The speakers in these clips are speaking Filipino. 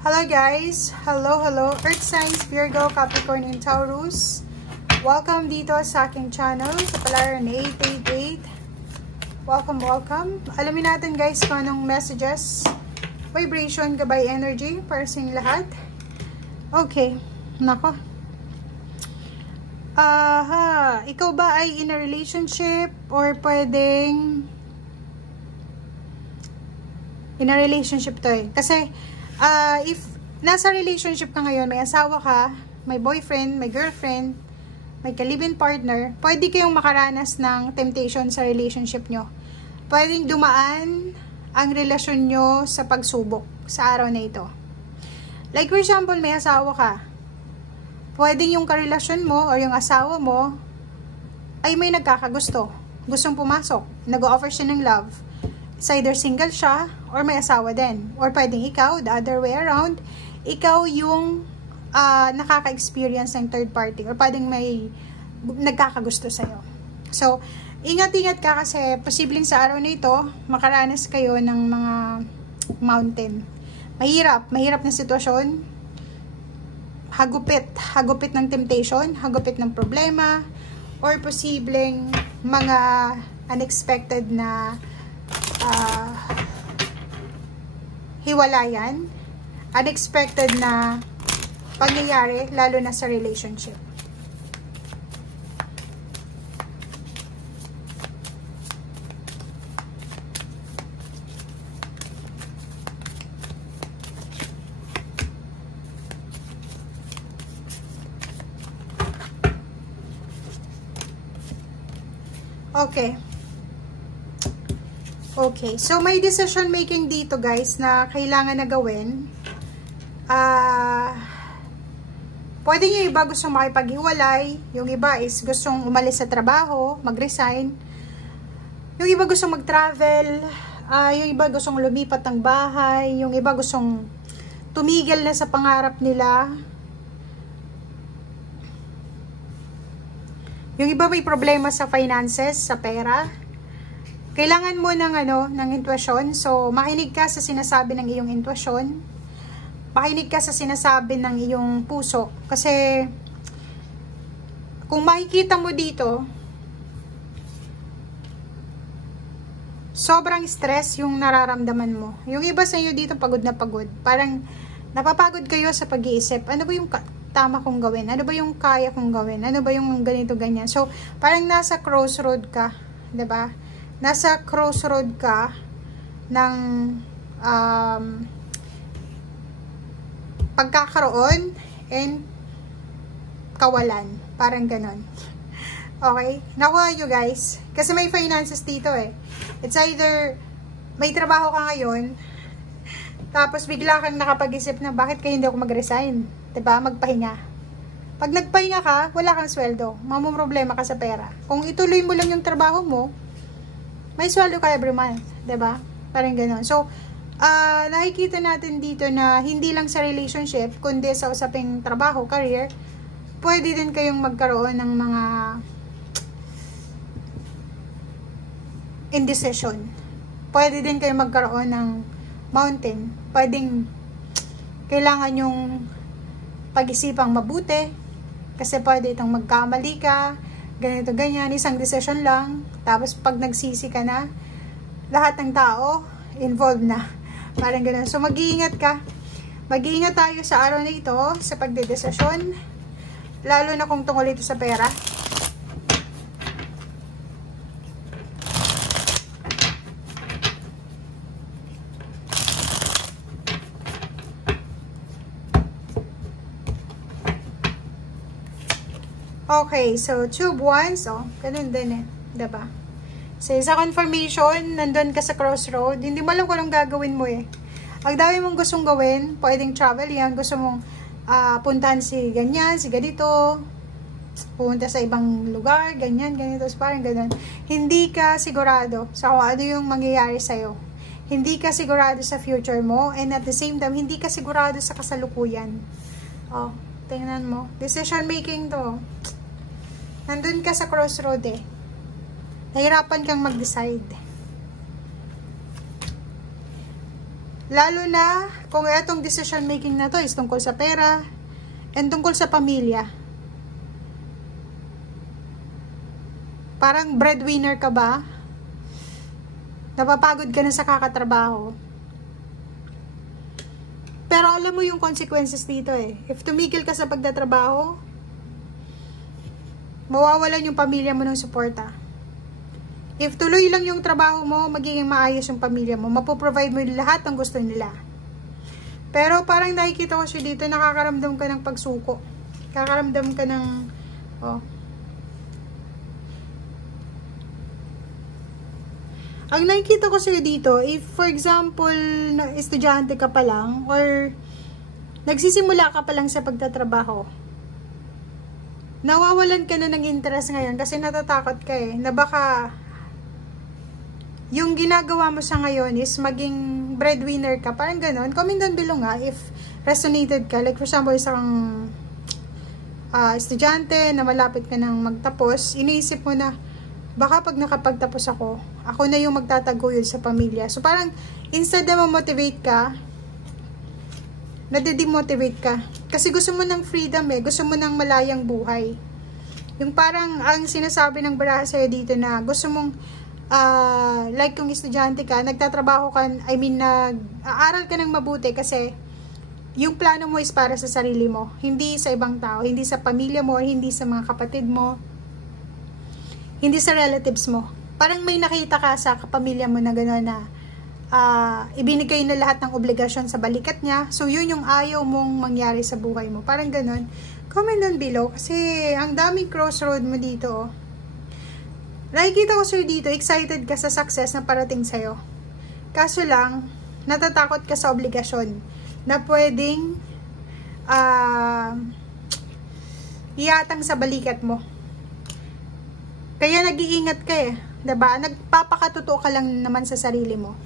Hello guys! Hello! Earth Signs, Virgo, Capricorn, and Taurus. Welcome dito sa aking channel, sa Palaran 888. Welcome! Alamin natin guys kung anong messages, vibration, gabay, energy, para sa inyong lahat. Okay, nako. Ikaw ba ay in a relationship or pwedeng in a relationship to eh? Kasi if nasa relationship ka ngayon, may asawa ka, may boyfriend, may girlfriend, may ka-live-in partner, pwede kayong makaranas ng temptation sa relationship nyo. Pwedeng dumaan ang relasyon nyo sa pagsubok sa araw na ito. Like for example, may asawa ka. Pwedeng yung karelasyon mo o yung asawa mo ay may nagkakagusto. Gustong pumasok. Nag-offer siya ng love. It's either single siya or may asawa din. Or pwedeng ikaw, the other way around, ikaw yung nakaka-experience ng third party. Or pwedeng may nagkakagusto sa'yo. So, ingat-ingat ka kasi posibleng sa araw na ito, makaranas kayo ng mga mountain. Mahirap na sitwasyon. Hagupit ng temptation, hagupit ng problema, or posibleng mga unexpected na hiwalayan, unexpected na pangyayari, lalo na sa relationship. Okay, so may decision making dito guys na kailangan na gawin. Pwede yung iba gustong makipaghiwalay, yung iba is gustong umalis sa trabaho, mag-resign, yung iba gustong mag-travel, yung iba gustong lumipat ng bahay, yung iba gustong tumigil na sa pangarap nila, yung iba may problema sa finances, sa pera. Kailangan mo ng intuition. So, makinig ka sa sinasabi ng iyong intuition. Makinig ka sa sinasabi ng iyong puso. Kasi, kung makikita mo dito, sobrang stress yung nararamdaman mo. Yung iba sa inyo dito, pagod na pagod. Parang, napapagod kayo sa pag-iisip. Ano ba yung tama kong gawin? Ano ba yung kaya kong gawin? Ano ba yung ganito, ganyan? So, parang nasa crossroad ka. 'Di ba? Nasa crossroad ka ng pagkakaroon and kawalan. Parang ganon. Okay? Nakuha nyo guys. Kasi may finances dito eh. It's either may trabaho ka ngayon, tapos bigla kang nakapag-isip na bakit kayo hindi ako mag-resign. Diba? Magpahinga. Pag nagpahinga ka, wala kang sweldo. Mamumroblema ka sa pera. Kung ituloy mo lang yung trabaho mo, may sweldo ka every month, 'di ba? Parang gano'n. So, nakikita natin dito na hindi lang sa relationship, kundi sa usaping trabaho, career, pwede din kayong magkaroon ng mga indecision. Pwede din kayong magkaroon ng mountain. Pwedeng kailangan yung pag-isipang mabuti kasi pwede itong magkamali ka, ganito, ganyan, isang decision lang, tapos pag nagsisi ka na, lahat ng tao involved na. Parang gano'n. So, mag-iingat ka. Mag-iingat tayo sa araw na ito, sa pagdedesisyon, lalo na kung tungkol ito sa pera. Okay, so, tube 1, so, ganun din eh, diba? So, sa confirmation, nandun ka sa crossroad, hindi mo alam kung anong gagawin mo eh. Ang dami mong gustong gawin, pwedeng travel yan, gusto mong puntahan si ganyan, si ganito, pumunta sa ibang lugar, ganyan, ganito, so parang ganun. Hindi ka sigurado sa kung ano yung mangyayari sa'yo. Hindi ka sigurado sa future mo, and at the same time, hindi ka sigurado sa kasalukuyan. Oh, tingnan mo. Decision making to. Nandun ka sa crossroad eh. Nahirapan kang mag-decide. Lalo na kung etong decision making na to is tungkol sa pera and tungkol sa pamilya. Parang breadwinner ka ba? Napapagod ka na sa kakatrabaho. Pero alam mo yung consequences dito eh. If tumigil ka sa pagtatrabaho, mawawalan yung pamilya mo ng suporta. If tuloy lang yung trabaho mo, magiging maayos yung pamilya mo. Mapoprovide mo yung lahat ng gusto nila. Pero parang nakikita ko siya dito, nakakaramdam ka ng pagsuko. Nakakaramdam ka ng, Ang nakikita ko sa'yo dito, if for example, estudyante ka pa lang, or nagsisimula ka pa lang sa pagtatrabaho, nawawalan ka na ng interest ngayon kasi natatakot ka eh, na baka yung ginagawa mo sa ngayon is maging breadwinner ka, parang ganon. Comment down below nga if resonated ka, like for example, isang estudyante na malapit ka nang magtapos, iniisip mo na, baka pag nakapagtapos ako na yung magtataguyod sa pamilya. So parang, instead na ma-motivate ka, nade-demotivate ka. Kasi gusto mo ng freedom eh, gusto mo ng malayang buhay. Yung parang, ang sinasabi ng baraha sa'yo dito na, gusto mong, like kung estudyante ka, nagtatrabaho ka, nag-aaral ka ng mabuti kasi, yung plano mo is para sa sarili mo, hindi sa ibang tao, hindi sa pamilya mo, hindi sa mga kapatid mo, hindi sa relatives mo. Parang may nakita ka sa kapamilya mo na gano'n na ibinigay na lahat ng obligasyon sa balikat niya. So, yun yung ayaw mong mangyari sa buhay mo. Parang gano'n. Comment down below kasi ang daming crossroad mo dito. Nakikita ko sa'yo dito, excited ka sa success na parating sa'yo. Kaso lang, natatakot ka sa obligasyon na pwedeng iatang sa balikat mo. Kaya nag-iingat ka eh, 'di ba? Nagpapakatotoo ka lang naman sa sarili mo.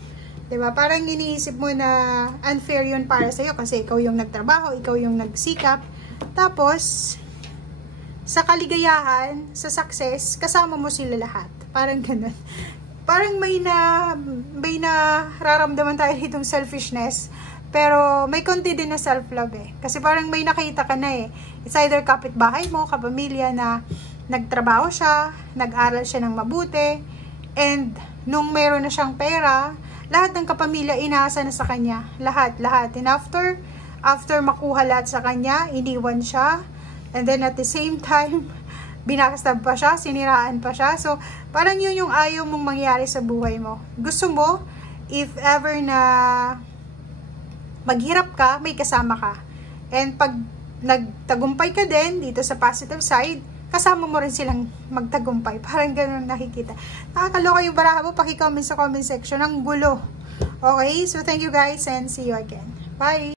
'Di ba? Parang iniisip mo na unfair 'yun para sa iyo kasi ikaw yung nagtrabaho, ikaw yung nagsikap. Tapos sa kaligayahan, sa success, kasama mo sila lahat. Parang ganoon. Parang may nararamdaman tayo ditong selfishness. Pero may konti din na self-love eh. Kasi parang may nakita ka na eh. It's either kapitbahay mo, kapamilya na nagtrabaho siya, nag-aral siya ng mabuti, and nung meron na siyang pera, lahat ng kapamilya inaasa na sa kanya. Lahat. And after makuha lahat sa kanya, iniwan siya, and then at the same time, binakastab pa siya, siniraan pa siya. So, parang yun yung ayaw mong mangyari sa buhay mo. Gusto mo, if ever na maghirap ka, may kasama ka. And pag nagtagumpay ka din, dito sa positive side, kasama mo rin silang magtagumpay. Parang ganun nakikita. Nakakaloka yung baraha mo, paki-comment sa comment section. Ang gulo. Okay? So, thank you guys and see you again. Bye!